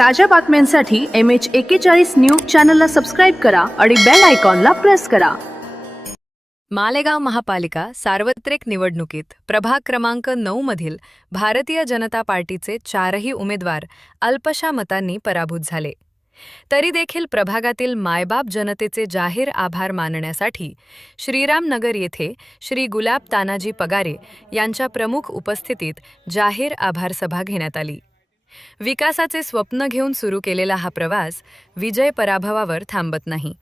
ताज्या बातम्यांसाठी MH41 news चॅनलला सबस्क्राईब करा आणि बेल आयकॉनला प्रेस करा। मालेगाव महापालिका सार्वत्रिक निवडणुकीत प्रभाग क्रमांक 9 मधील भारतीय जनता पार्टीचे 4ही उमेदवार अल्पशा मतांनी पराभूत झाले। तरी देखील प्रभागातील मायबाप जनतेचे जाहीर आभार मानण्यासाठी श्रीरामनगर येथे श्री गुलाब तानाजी पगारे यांच्या प्रमुख उपस्थितीत जाहीर आभार सभा घेण्यात आली। विकासाचे स्वप्न घेऊन सुरू केलेला हा प्रवास विजय पराभवावर थांबत नाही।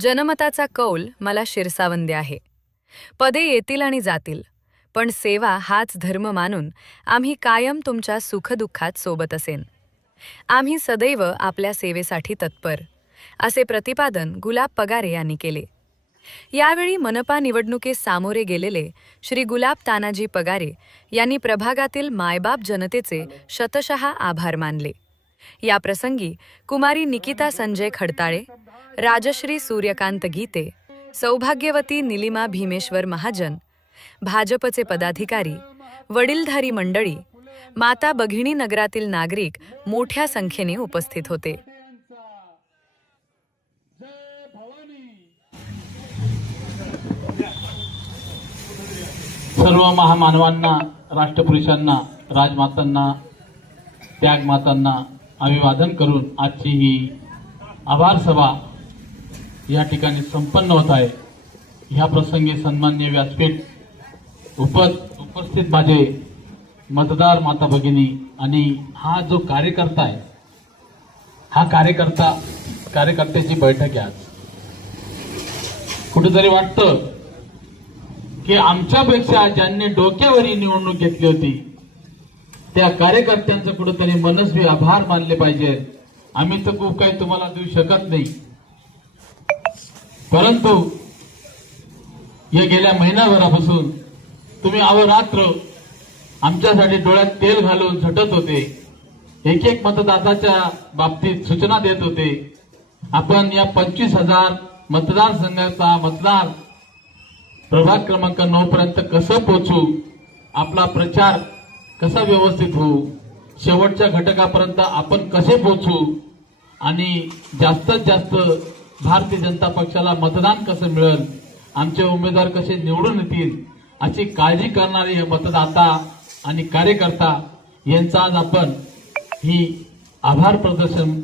जनमताचा कौल मला शिरसावंद्य आहे। पदे येतील आणि जातील, पण सेवा हाच धर्म मानून आम्ही कायम तुमच्या सुखदुःखात सोबत असेन। आम्ही सदैव आपल्या सेवेसाठी तत्पर, असे प्रतिपादन गुलाब पगारे यांनी केले। यावेळी मनपा निवडणुकीस सामोरे गेलेले श्री गुलाब तानाजी पगारे यांनी प्रभागातील मायबाप जनतेचे शतशः आभार मानले। या प्रसंगी कुमारी निकिता संजय खडताळे, राजश्री सूर्यकांत गीते, सौभाग्यवती निलिमा भीमेश्वर महाजन, भाजपचे पदाधिकारी, वडीलधारी मंडळी, माता भगिनी नगरातील नागरिक मोठ्या संख्येने उपस्थित होते। सर्व महामानवांना, राष्ट्रपुरुषांना, राजमातांना, त्यागमातांना अभिवादन करून आजची ही आभार सभा या ठिकाणी संपन्न होत आहे। ह्या प्रसंगी सन्माननीय व्यासपीठ उपस्थित माझे मतदार माता भगिनी आणि हा जो कार्यकर्ता आहे, हा कार्यकर्त्याची बैठक आहे। आज कुठेतरी वाटतं की आमच्यापेक्षा ज्यांनी डोक्यावर ही निवडणूक घेतली होती त्या कार्यकर्त्यांचं कुठेतरी मनस्वी आभार मानले पाहिजे। आम्ही तर खूप काही तुम्हाला देऊ शकत नाही, परंतु या गेल्या महिनाभरापासून तुम्ही अहोरात्र आमच्यासाठी डोळ्यात तेल घालून झटत होते, एक एक मतदाताच्या बाबतीत सूचना देत होते। आपण या 25,000 मतदारसंघाचा मतदार प्रभाग क्रमांक 9 पर्यंत कसं पोहोचू, आपला प्रचार कसा व्यवस्थित होऊ, शेवटच्या घटकापर्यंत आपण कसे पोहोचू आणि जास्तीत जास्त भारतीय जनता पक्षाला मतदान कसं मिळेल, आमचे उमेदवार कसे निवडून येतील, अशी काळजी करणारे हे मतदाता आणि कार्यकर्ता यांचा आज आपण ही आभार प्रदर्शन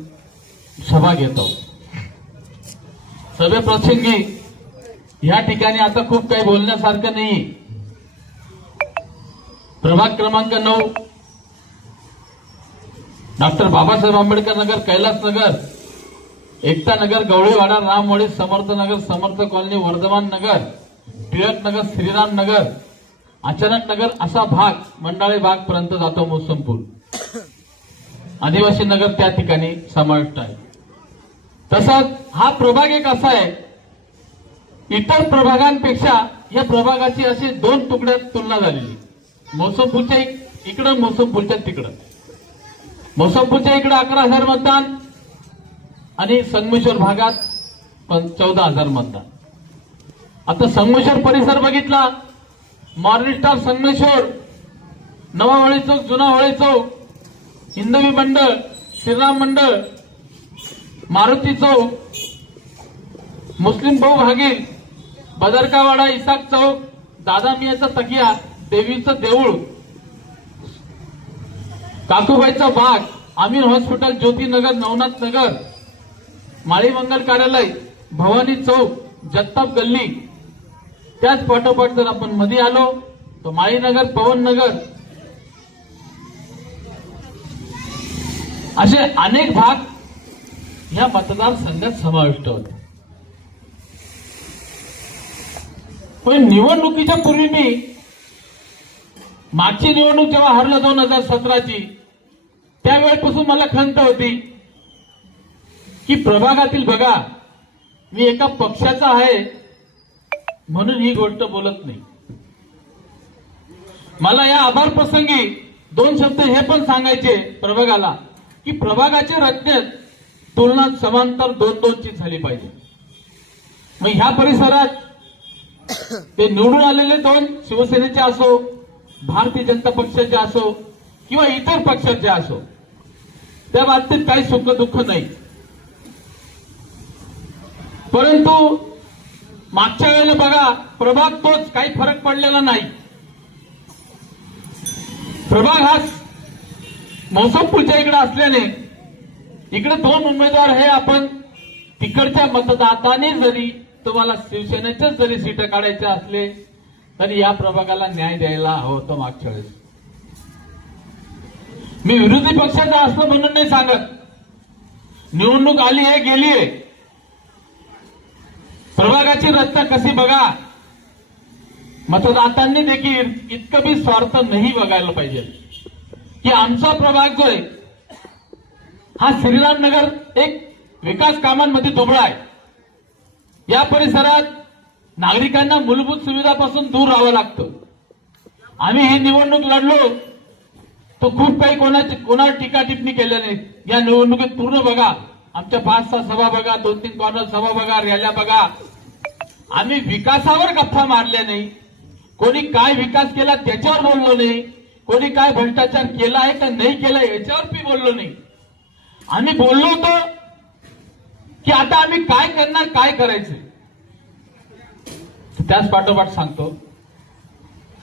सभा घेतो। सभेप्रसंगी या ठिकाणी आता खूप काही बोलण्यासारखं नाही। प्रभाग क्रमांक 9 डॉक्टर बाबासाहेब आंबेडकर नगर, कैलास नगर, एकता नगर, गवळीवाडा, रामवाडी, समर्थ नगर, समर्थ कॉलनी, वर्धमान नगर, टिळक नगर, श्रीराम नगर, अचानक नगर असा भाग मंडाळे भाग पर्यंत जातो। मोसमपूर, आदिवासी नगर त्या ठिकाणी समाविष्ट आहे। तसंच हा प्रभाग एक असा आहे, इतर प्रभागांपेक्षा या प्रभागाची अशी 2 तुकड्यात तुलना झालेली। मोसमपूरच्या इकडं, मोसमपूरच्या तिकडं। मोसमपूरच्या इकडं 11,000 मतदान आणि संगमेश्वर भागात 14,000 मतदान। आता संगमेश्वर परिसर बघितला, मॉर्निंग स्टार संगमेश्वर, नवा होळी चौक, जुना होळी चौक, हिंदवी मंडळ, श्रीराम मंडळ, मारुती चौक, मुस्लिम बहु भागील, बदरकावाडा, इसाक चौक, दादा मियाचा तकिया, देवीचं देऊळ, काकूबाईचा बाग, आमीर हॉस्पिटल, ज्योतिनगर, नवनाथ नगर, माळी मंगल कार्यालय, भवानी चौक, जगताप गल्ली। त्याच पाठोपाठ जर आपण मध्ये आलो तर माळीनगर, पवन नगर, असे अनेक भाग या मतदारसंघात समाविष्ट होते। पण निवडणुकीच्या पूर्वी मी मागची निवडणूक जेव्हा हरलो 2017ची, त्यावेळेपासून मला खंत होती की प्रभागातील बघा, मी एका पक्षाचा आहे म्हणून ही गोष्ट बोलत नाही। मला या आभार प्रसंगी 2 शब्द हे पण सांगायचे प्रभागाला की प्रभागाच्या रचनेत तुलना समांतर 2-2 ची झाली पाहिजे। मग ह्या परिसरात ते निवडून आलेले 2 शिवसेनेचे असो, भारतीय जनता पक्षाचे असो किंवा इतर पक्षाचे असो, त्या बाबतीत काही सुख दुःख नाही. परंतु मागच्या वेळेला बघा, प्रभाग तोच, काही फरक पडलेला नाही. प्रभाग हा मौसमपूरच्या इकडे असल्याने इकडे 2 उमेदवार हे आपण तिकडच्या मतदातांनी जरी तुम्हाला शिवसेनेचेच जरी सीट काढायचे असले तरी या प्रभागाला न्याय द्यायला हवं होतं मागच्या वेळेस. मी विरोधी पक्षाचा असलं म्हणून नाही सांगत. निवडणूक आली आहे, गेली आहे. प्रभागाची रचना कशी बघा. मतदातांनी देखील इतकं बी स्वार्थ नाही बघायला पाहिजे की आमचा प्रभाग जो आहे हा श्रीरामनगर एक विकास कामांमध्ये दुबळा आहे. या परिसरात नागरिकांना मूलभूत सुविधापासून दूर राहावं लागतं. आम्ही ही निवडणूक लढलो तो खूप काही कोणावर टीका टिप्पणी केल्या नाही. या निवडणुकीत पूर्ण बघा, आमच्या 5-6 सभा बघा, 2-3 कॉर्नर सभा बघा, रॅल्या बघा. आम्ही विकासावर गप्पा मारल्या नाही. कोणी काय विकास केला त्याच्यावर बोललो नाही. कोणी काय भ्रष्टाचार केला आहे का नाही केला याच्यावर मी बोललो नाही. आम्ही बोललो होतो की आता आम्ही काय करणार, काय करायचं. त्याच पाठोपाठ सांगतो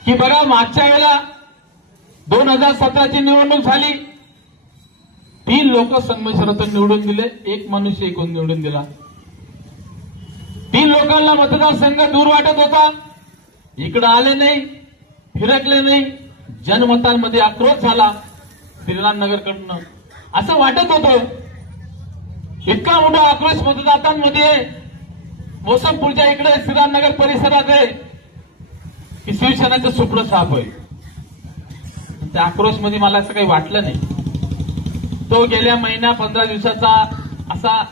की बघा, मागच्या वेळेला 2017ची निवडणूक झाली. 3 लोक संगमेश्वरातून निवडून दिले, 1 मनुष्य एकूण निवडून दिला. 3 लोकांना मतदारसंघ दूर वाटत होता. इकडे आले नाही, फिरकले नाही. जनमतांमध्ये आक्रोश झाला श्रीरामनगरकडनं, असं वाटत होतं. इतका मोठा आक्रोश मतदातांमध्ये मौसमपूरच्या इकडे श्रीरामनगर परिसरात आहे की शिवसेनेचं सुपडं साफ आहे. त्या आक्रोश मध्ये मला असं काही वाटलं नाही. तो गेल्या महिन्या 15 दिवसाचा असा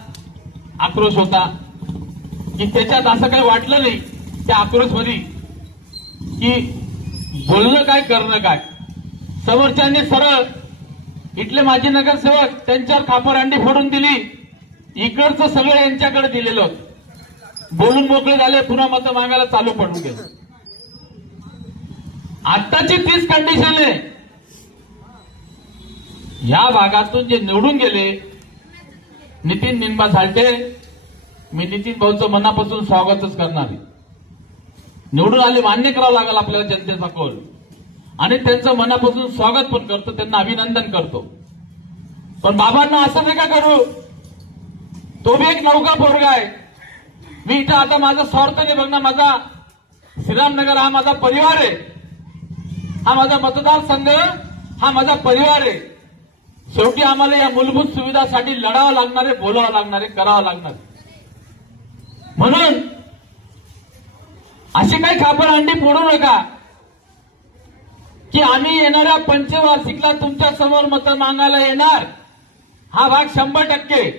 आक्रोश होता की त्याच्यात असं काही वाटलं नाही त्या आक्रोश मध्ये की बोलणं काय करणं काय. समोरच्यांनी सरळ इथले माजी नगरसेवक त्यांच्यावर खापरहंडी फोडून दिली. इकडचं सगळं यांच्याकडे दिलेलं, बोलून मोकळे झाले, पुन्हा मतं मागायला चालू पडून गेलं. आत्ताची तीच कंडिशन आहे. या भागातून जे निवडून गेले नितीन निंबा झालटे, मी नितीन भाऊचं मनापासून स्वागतच करणार आहे. निवडून आले, मान्य करावं लागेल आपल्याला जनतेचा कौल, आणि त्यांचं मनापासून स्वागत पण करतो, त्यांना अभिनंदन करतो. पण बाबांना असं नका करू, तो बी एक नौका पोरगा आहे. मी इथं आता माझा स्वार्थ नाही बघणार. माझा श्रीरामनगर हा माझा परिवार आहे, हा माझा मतदारसंघ, हा माझा परिवार आहे. शेवटी आम्हाला या मूलभूत सुविधासाठी लढावं लागणार आहे, बोलावं लागणार आहे, करावं लागणार आहे. म्हणून अशी काही खापरहंडी फोडू नका की आम्ही येणाऱ्या पंचवार्षिकला तुमच्या समोर मतं मागायला येणार. हा भाग 100%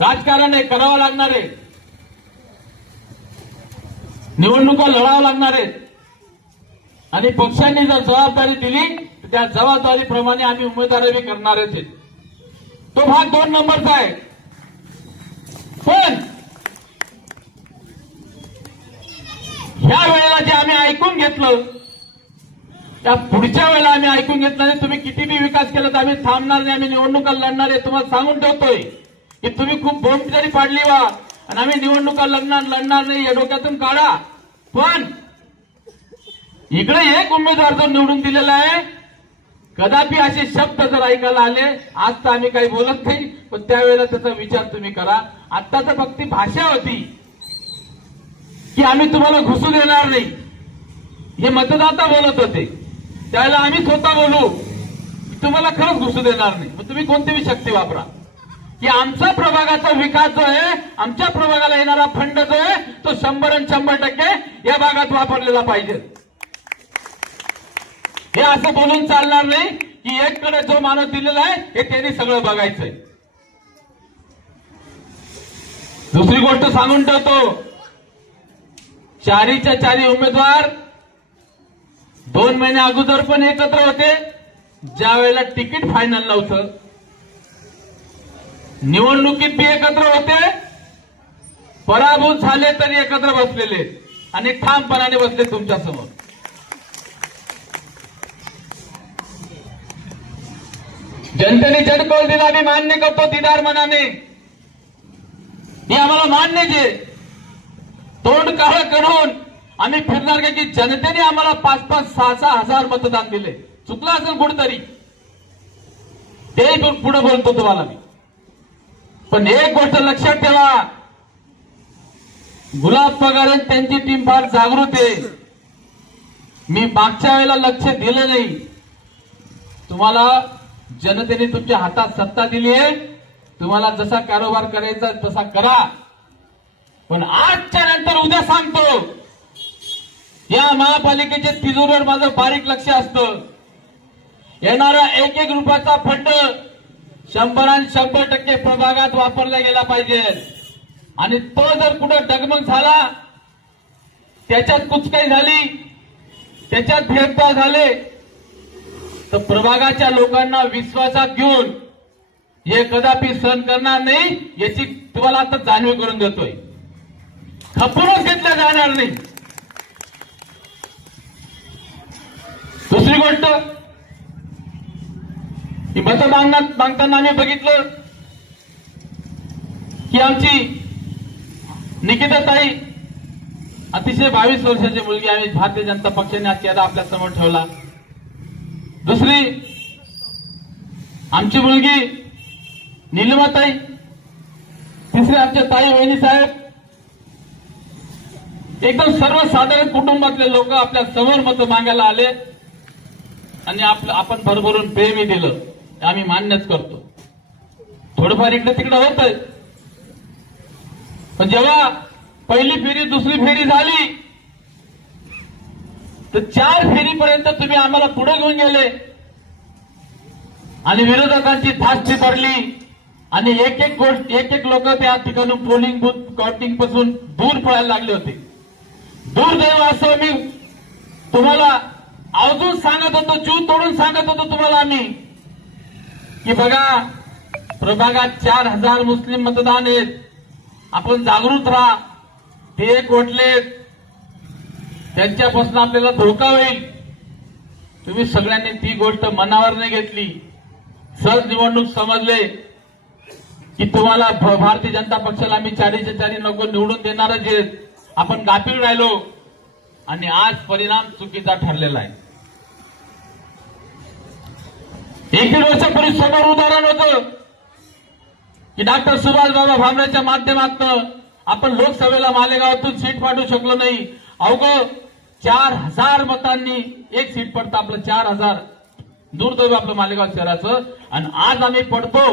राजकारण आहे, करावं लागणार आहे. निवडणुका लढावं लागणार आहेत. आणि पक्षांनी जर जबाबदारी दिली तर त्या जबाबदारीप्रमाणे आम्ही उमेदवारी करणारच आहेत. तो भाग 2 नंबरचा आहे. पण ह्या वेळेला जे आम्ही ऐकून घेतलं त्या पुढच्या वेळेला आम्ही ऐकून घेतलं नाही. तुम्ही किती बी विकास केला तर आम्ही थांबणार नाही, आम्ही निवडणुका लढणार आहे. तुम्हाला सांगून ठेवतोय की तुम्ही खूप बोंब जरी पाडली वा आणि आम्ही निवडणुका लढणार नाही या डोक्यातून काढा. पण इकडे एक उमेदवार जो निवडून दिलेला आहे, कदापि असे शब्द जर ऐकायला आले, आज तर आम्ही काही बोलत नाही, पण त्यावेळेला त्याचा विचार तुम्ही करा. आता तर फक्त भाषा होती की आम्ही तुम्हाला घुसू देणार नाही, हे मतदाता बोलत होते. त्यावेळेला आम्ही स्वतः बोलू तुम्हाला खरंच घुसू देणार नाही. मग तुम्ही कोणतीही शक्ती वापरा की आमचा प्रभागाचा विकास जो आहे, आमच्या प्रभागाला येणारा फंड जो आहे तो 100% या भागात वापरलेला पाहिजे. हे असं बोलून चालणार नाही की एककडे जो माणूस दिलेला आहे हे त्यांनी सगळं बघायचंय. दुसरी गोष्ट सांगून ठेवतो, 4च्या 4 उमेदवार 2 महिने अगोदर पण एकत्र होते, ज्या वेळेला तिकीट फायनल नव्हतं. निवडणुकीत बी एकत्र होते, पराभूत झाले तरी एकत्र बसलेले आणि ठामपणाने बसले तुमच्या समोर. जनतेने जडकोल दिला, आम्ही मान्य करतो दिदार मनाने. हे आम्हाला मान्यच आहे. तोंड काळ करून आम्ही फिरणार का की जनतेने आम्हाला 5-5, 6-6 हजार मतदान दिले. चुकलं असेल कुठेतरी, ते पुढे बोलतो तुम्हाला मी. पण एक गोष्ट लक्षात ठेवा, गुलाब पगार आणि त्यांची टीम फार जागृत आहे. मी मागच्या वेळेला लक्ष दिलं नाही. तुम्हाला जनतेने तुमच्या हातात सत्ता दिली आहे, तुम्हाला जसा कारोबार करायचा तसा करा. पण आजच्या नंतर उद्या सांगतो, या महापालिकेच्या तिजोरीवर माझं बारीक लक्ष असतं. येणारा 1-1 रुपयाचा फंड 100% प्रभागात वापरला गेला पाहिजे. आणि तो जर कुठं डगमग झाला, त्याच्यात कुचकाई झाली, त्याच्यात भेदभाव झाले, तर प्रभागाच्या लोकांना विश्वासात घेऊन हे कदापि सहन करणार नाही, याची तुम्हाला आता जाणीव करून देतोय. खपूनच घेतल्या जाणार नाही. दुसरी गोष्ट, ही मतं मागताना आम्ही बघितलं की आमची निकिताताई अतिशय 22 वर्षाची मुलगी, आम्ही भारतीय जनता पक्षाने आज चेहरा आपल्या समोर ठेवला. दुसरी आमची मुलगी नीलिमाताई, तिसरे आमच्या ताई वहिनी साहेब, एकदम सर्वसाधारण कुटुंबातले लोक आपल्या समोर मतं मागायला आले आणि आपण भरभरून प्रेमही दिलं. आम्ही मान्यच करतो. थोडंफार इकडे तिकडे होतंय, पण जेव्हा पहिली फेरी दुसरी फेरी झाली, तर 4 फेरीपर्यंत तुम्ही आम्हाला पुढे घेऊन गेले आणि विरोधकांची धास्ती भरली आणि एक लोक त्या ठिकाणी पोलिंग बूथ काउंटिंग पासून दूर पळायला लागले होते. दुर्दैव असं मी तुम्हाला आवर्जून सांगत होतो, जीव तोडून सांगत होतो तुम्हाला आम्ही, की बघा प्रभागात 4000 मुस्लिम मतदान आहेत, आपण जागृत राहा. ते कोटलेत, त्यांच्यापासून आपल्याला धोका होईल. तुम्ही सगळ्यांनी ती गोष्ट मनावर नाही घेतली. सहज निवडणूक समजले की तुम्हाला भारतीय जनता पक्षाला आम्ही 4च्या 4 नको निवडून देणारच आहेत. आपण गाफील राहिलो आणि आज परिणाम चुकीचा ठरलेला आहे. 1-1.5 वर्षापूर्वी समोर उदाहरण होतं की डॉक्टर सुभाषबाबा भामरेच्या माध्यमातून आपण लोकसभेला मालेगावातून सीट पाठवू शकलो नाही. अवघं 4000 मतांनी एक सीट पडतं आपलं, 4000. दुर्दैव आपलं मालेगाव शहराचं. आणि आज आम्ही पडतो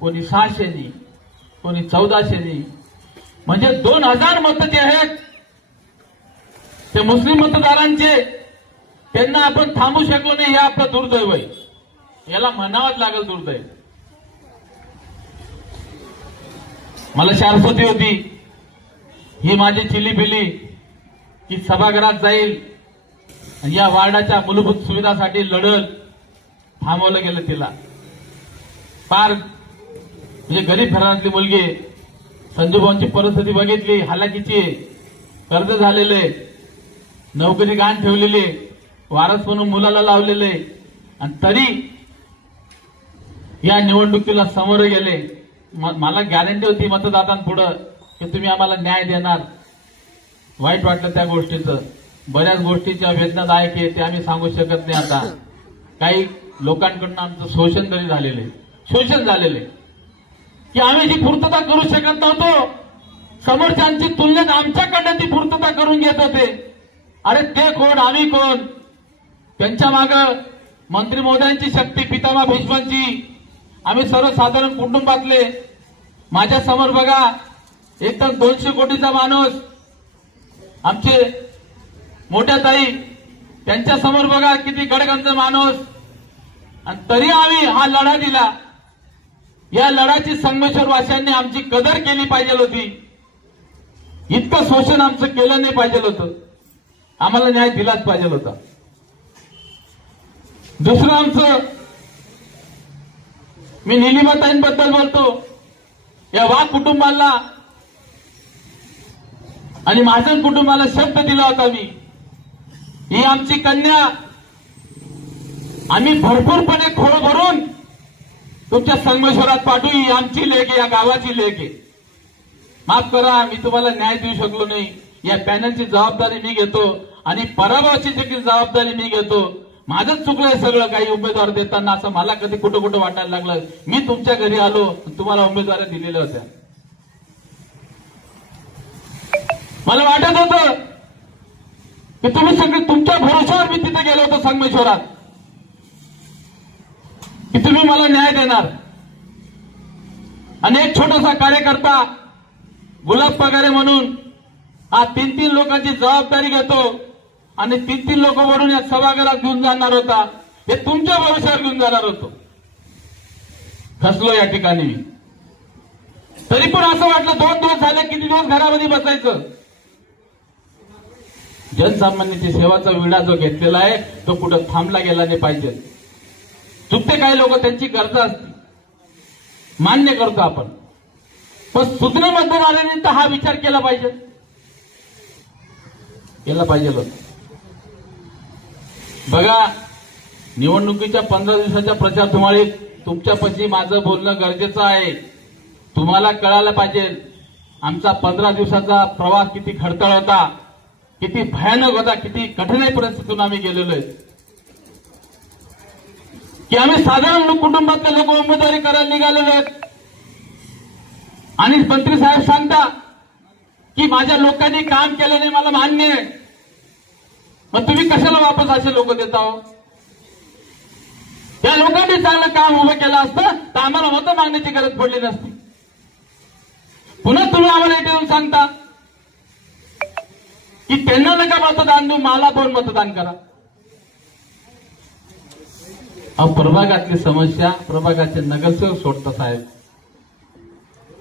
कोणी 600नी, कोणी 1400नी. म्हणजे 2000 मतं जे आहेत ते मुस्लिम मतदारांचे, त्यांना आपण थांबू शकलो नाही. हे आपलं दुर्दैव आहे. याला म्हणावंच लागेल दुर्दैव. मला शाश्वती होती ही माझी चिलीपिली की सभागृहात जाईल आणि या वार्डाच्या मूलभूत सुविधासाठी लढल. थांबवलं गेलं तिला. फार म्हणजे गरीब घरातली मुलगी, संजूभाऊंची परिस्थिती बघितली, हालाकीची, कर्ज झालेले, नोकरी गाण ठेवलेली, वारस म्हणून मुलाला लावलेले, आणि तरी या निवडणुकीला समोर गेले. मला गॅरंटी होती मतदारांपुढं की तुम्ही आम्हाला न्याय देणार. वाईट वाटलं त्या गोष्टीचं. बऱ्याच गोष्टीच्या वेदनादायक आहे ते आम्ही सांगू शकत नाही. आता काही लोकांकडून आमचं शोषण झालेले की आम्ही जी पूर्तता करू शकत नव्हतो, समोरच्यांची तुलनेत आमच्याकडनं ती पूर्तता करून घेत होते. अरे ते कोण, आम्ही कोण? त्यांच्या मागं मंत्री महोदयांची शक्ती, पितामह भीष्मांची. आम्ही सर्वसाधारण कुटुंबातले. माझ्या समोर बघा एकदम 200 कोटीचा माणूस आमचे मोठ्या ताई, त्यांच्या समोर बघा किती गडगंज माणूस. आणि तरी आम्ही हा लढा दिला. या लढाची संगमेश्वर वासियांनी आमची कदर केली पाहिजे होती. इतकं शोषण आमचं केलं नाही पाहिजे होतं. आम्हाला न्याय दिलाच पाहिजे होता. दुसरं आमचं, मी नीलिमाताईंबद्दल बोलतो. या वाघ कुटुंबाला आणि महाजन कुटुंबाला शब्द दिला होता मी, ही आमची कन्या आम्ही भरपूरपणे खोळ भरून तुमच्या संगमेश्वरात पाठवू, ही आमची लेक आहे, या गावाची लेक आहे. माफ करा, मी तुम्हाला न्याय देऊ शकलो नाही. या पॅनलची जबाबदारी मी घेतो आणि पराभवाची देखील जबाबदारी मी घेतो. माझंच चुकलंय सगळं काही उमेदवार देताना, असं मला कधी कुठं कुठं वाटायला लागलं. मी तुमच्या घरी आलो, तुम्हाला उमेदवारी दिलेल्या होत्या. मला वाटत होतं की तुम्ही सगळे तुमच्या भरोशावर मी तिथे गेलो होतो संगमेश्वरात, की तुम्ही मला न्याय देणार. आणि एक छोटासा कार्यकर्ता गुलाब पगारे म्हणून हा 3-3 लोकांची जबाबदारी घेतो आणि 3-3 लोक म्हणून या सभागृहात घेऊन जाणार होता. हे तुमच्या भरोशावर घेऊन जाणार होतो. फसलो या ठिकाणी. तरी पण असं वाटलं 2 दिवस झाले, किती दिवस घरामध्ये बसायचं. जनसामान्याची सेवाचा विडा जो घेतलेला आहे तो कुठं थांबला गेला नाही पाहिजे. चुकते काही लोक, त्यांची गरज असते, मान्य करतो आपण, पण सुज्ञ मतदार आल्यानंतर हा विचार केला पाहिजे, केला पाहिजे. बघा, निवडणुकीच्या 15 दिवसाच्या प्रचार धुमाळीत तुमच्यापाशी माझं बोलणं गरजेचं आहे. तुम्हाला कळायला पाहिजे आमचा 15 दिवसाचा प्रवास किती खडतर होता, किती भयानक होता, किती कठीण परिस्थितीतून आम्ही गेलेलो आहे. की आम्ही साधारण कुटुंबातले लोक उमेदवारी करायला निघालेलो आहेत आणि मंत्री साहेब सांगता की माझ्या लोकांनी काम केलं नाही, मला मान्य आहे. मग तुम्ही कशाला वापस असे लोक देता हो? या लोकांनी चांगलं काम उभं केलं असतं तर आम्हाला मतं मागण्याची गरज पडली नसती. पुन्हा तुम्ही आम्हाला इथे येऊन सांगता की त्यांना नका मतदान देऊ, मला 2 मतदान करा. प्रभागातली समस्या प्रभागाचे नगरसेवक सोडता साहेब.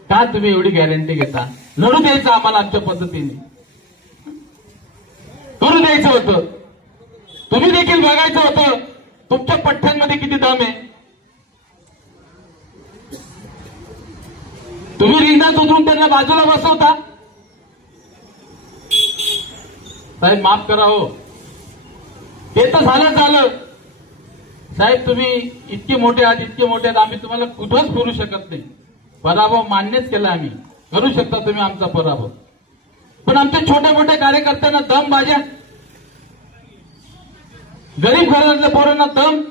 का तुम्ही एवढी गॅरंटी घेता? लढू द्यायचं आम्हाला आमच्या पद्धतीने, करू द्यायचं होतं. तुम्ही देखील बघायचं होतं तुमच्या पठ्ठ्यांमध्ये किती दम आहे. तुम्ही रिंगणात उतरून त्यांना बाजूला बसवता. साहेब माफ करा हो, ते तर झालं साहेब. तुम्ही इतके मोठे आहात, इतके मोठे आहात, आम्ही तुम्हाला कुठंच करू शकत नाही. पराभव मान्यच केला आम्ही, करू शकता तुम्ही आमचा पराभव, पण आमच्या छोट्या मोठ्या कार्यकर्त्यांना दम बाजा, गरीब घरातल्या पोरांना दम.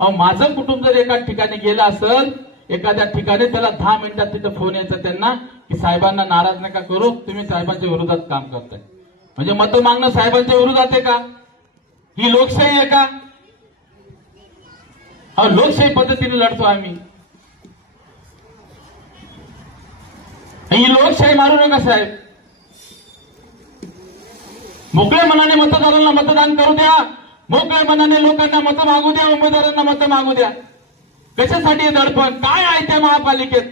माझं कुटुंब जर एका ठिकाणी गेलं असेल, एखाद्या ठिकाणी, त्याला 10 मिनिटात तिथं फोन यायचा त्यांना की साहेबांना नाराज नका करू, तुम्ही साहेबांच्या विरोधात काम करताय. म्हणजे मतं मागणं साहेबांच्या विरोधात आहे का? ही लोकशाही आहे का? लोकशाही पद्धतीने लढतो आम्ही. ही लोकशाही मारू नका साहेब. मोकळ्या मनाने मतदारांना मतदान करू द्या, मोकळ्या मनाने लोकांना मतं मागू द्या, उमेदवारांना मतं मागू द्या. कशासाठी हे दडपण? काय आहे त्या महापालिकेत?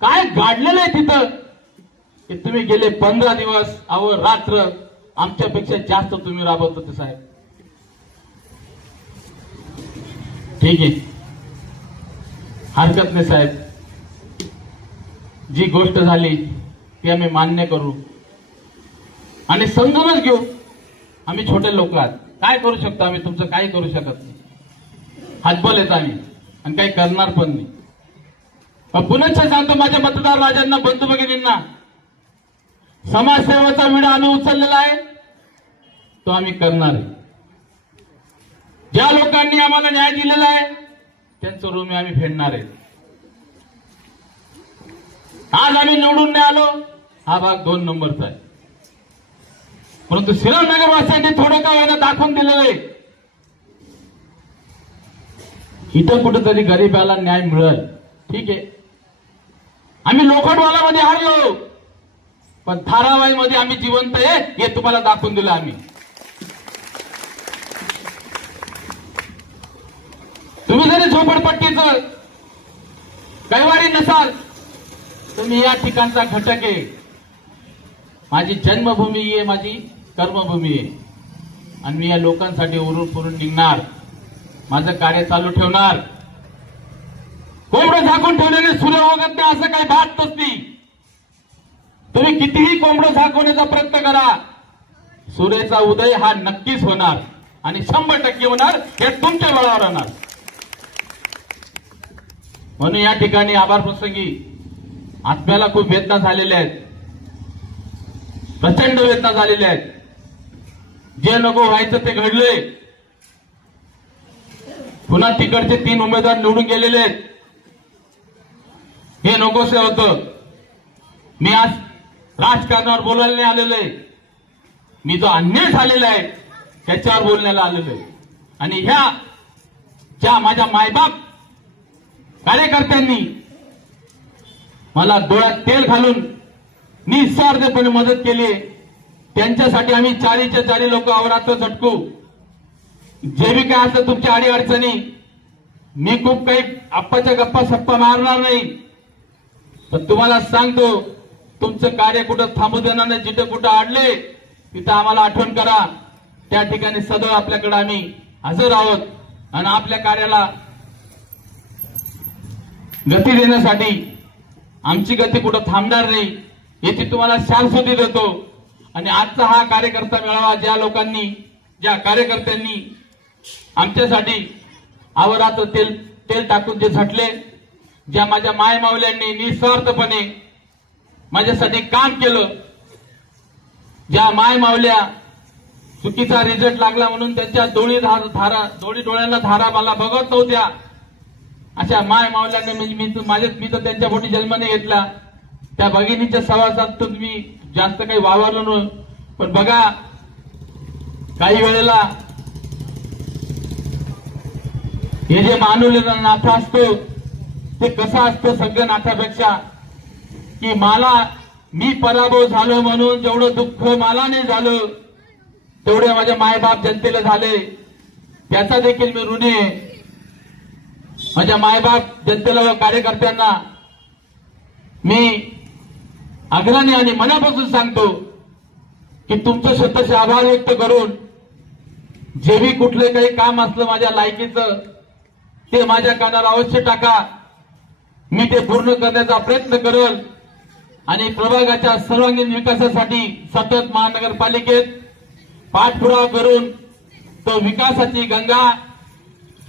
काय गाडलेलं आहे तिथं की तुम्ही गेले 15 दिवस रात्र आमच्यापेक्षा जास्त तुम्ही राबवत होते साहेब. ठीक आहे, हरकत नाही साहेब. जी गोष्ट झाली ती आम्ही मान्य करू आणि समजूनच घेऊ. आम्ही छोटे लोक आहात, काय करू शकतो आम्ही? तुमचं काही करू शकत नाही. हातबल येत आम्ही आणि काही करणार पण नाही. पण पुनश्च सांगतो माझ्या मतदार राजांना, बंधू भगिनींना, समाजसेवेचा विडा आम्ही उचललेला आहे, तो आम्ही करणार आहे. ज्या लोकांनी आम्हाला न्याय दिलेला आहे त्यांचं ऋण आम्ही फेडणार आहे. आज आम्ही निवडून नाही आलो, हा भाग 2 नंबरचा आहे, परंतु श्रीरामनगरवासियांनी थोडं का होईना दाखवून दिलेलं आहे. इथं कुठेतरी गरिबाला न्याय मिळेल. ठीक आहे, आम्ही लोखंडवालामध्ये हारलो, पण धारावाईमध्ये आम्ही जिवंत आहे हे तुम्हाला दाखवून दिलं आम्ही. तुम्ही जरी झोपडपट्टीचं कैवारी नसाल, तुम्ही या ठिकाणचा घटक आहे. माझी जन्मभूमी आहे, माझी कर्मभूमी आहे आणि मी या लोकांसाठी उरून पुरून निघणार, माझं कार्य चालू ठेवणार. कोंबडं झाकून ठेवल्याने सूर्य उगत नाही असं काही भातच नाही. तुम्ही कितीही कोंबडं झाकवण्याचा प्रयत्न करा, सूर्याचा उदय हा नक्कीच होणार आणि 100% होणार. हे तुमच्या बळावर होणार. म्हणून या ठिकाणी आभार प्रसंगी आत्म्याला खूप वेदना झालेल्या आहेत, प्रचंड वेदना झालेल्या आहेत. जे नको व्हायचं ते घडलंय. पुन्हा तिकडचे 3 उमेदवार निवडून गेलेले आहेत. हे नकोसे होतं. मी आज राजकारणावर बोलायला नाही आलेलो आहे. मी जो अन्याय झालेला आहे त्याच्यावर बोलण्याला आलेलो आहे. आणि ह्या ज्या माझ्या मायबाप कार्यकर्त्यांनी मला डोळ्यात तेल घालून निस्वार्थपणे मदत केली, त्यांच्यासाठी आम्ही चारीच्या चारी लोक अवरात्र झटकू. जे बी काय असं तुमच्या अडी अडचणी, मी खूप काही आप्पाच्या गप्पा सप्पा मारणार नाही, पण तुम्हाला सांगतो तुमचं कार्य कुठं थांबू देणार नाही. जिथं कुठं अडले तिथं आम्हाला आठवण करा. त्या ठिकाणी सदैव आपल्याकडे आम्ही हजर आहोत आणि आपल्या कार्याला गती देण्यासाठी आमची गती कुठं थांबणार नाही याची तुम्हाला शाश्वती देतो. आणि आजचा हा कार्यकर्ता मेळावा ज्या लोकांनी, ज्या कार्यकर्त्यांनी आमच्यासाठी अवरात्र तेल टाकून जे झटले, ज्या माझ्या मायमावल्यांनी निस्वार्थपणे माझ्यासाठी काम केलं, ज्या मायमावल्या चुकीचा रिझल्ट लागला म्हणून त्यांच्या दोन्ही डोळ्यांना धारा मला बघत नव्हत्या, अशा मायमावल्यांनी मी तर त्यांच्या पोटी जन्माने घेतला. त्या भगिनीच्या सहवासातून मी जास्त काही वावरलो नाही. पण बघा, काही वेळेला हे जे मानवलेलं नातं असतं ते कसं असतं सगळ्या नात्यापेक्षा, की मी पराभव झालो म्हणून जेवढं दुःख मला नाही झालं तेवढे माझ्या मायबाप जनतेला झाले. त्याचा देखील मी ऋणी आहे. माझ्या मायबाप जनतेला व कार्यकर्त्यांना मी आग्रहाने आणि मनापासून सांगतो की तुमचं स्वतःचे आभार व्यक्त करून जे बी कुठले काही काम असलं माझ्या लायकीचं ते माझ्या कानाला अवश्य टाका. मी ते पूर्ण करण्याचा प्रयत्न करेल आणि प्रभागाच्या सर्वांगीण विकासासाठी सतत महानगरपालिकेत पाठपुरावा करून तो विकासाची गंगा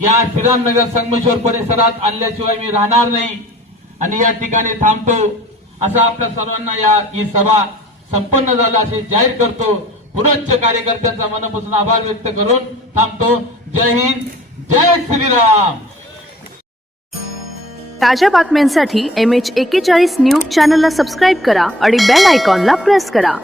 या श्रीरामनगर संगमेश्वर परिसरात आणल्याशिवाय मी राहणार नाही आणि या ठिकाणी थांबतो. असं आपल्या सर्वांना ही सभा संपन्न झाला असे जाहीर करतो. पुनश्च कार्यकर्त्यांचा मनापासून आभार व्यक्त करून थांबतो. जय हिंद, जय श्रीराम. ताज्या बातम्यांसाठी MH41 न्यूज चॅनलला सबस्क्राईब करा आणि बेल आयकॉनला प्रेस करा.